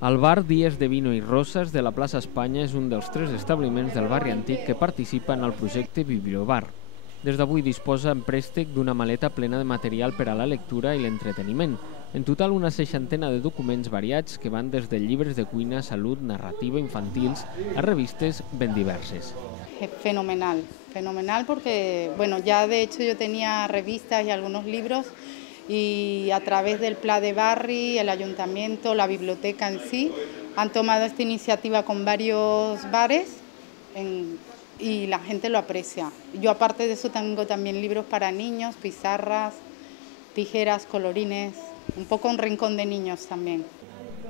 El bar Días de Vino i Rosas de la plaça Espanya és un dels 3 establiments del barri antic que participen al projecte Bibliobar. Des d'avui disposa en préstec d'una maleta plena de material per a la lectura i l'entreteniment. En total, una 60ena de documents variats que van des de llibres de cuina, salut, narrativa, infantils, a revistes ben diverses. Fenomenal, fenomenal porque, bueno, ya de hecho yo tenía revistas y algunos libros y a través del Pla de Barri, el ayuntamiento, la biblioteca en sí, han tomado esta iniciativa con varios bares y la gente lo aprecia. Yo aparte de eso tengo también libros para niños, pizarras, tijeras, colorines, un poco un rincón de niños también.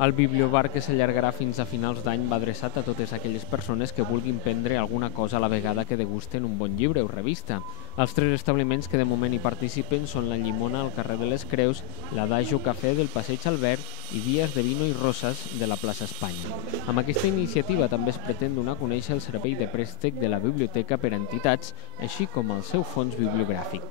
El bibliobar, que s'allargarà fins a finals d'any, va adreçat a totes aquelles persones que vulguin prendre alguna cosa a la vegada que degusten un bon llibre o revista. Els 3 establiments que de moment hi participen són la Llimona al carrer de les Creus, l'Adagio Cafè del Passeig Albert i Días de Vino i Rosas de la plaça Espanya. Amb aquesta iniciativa també es pretén donar a conèixer el servei de préstec de la biblioteca per a entitats, així com el seu fons bibliogràfic.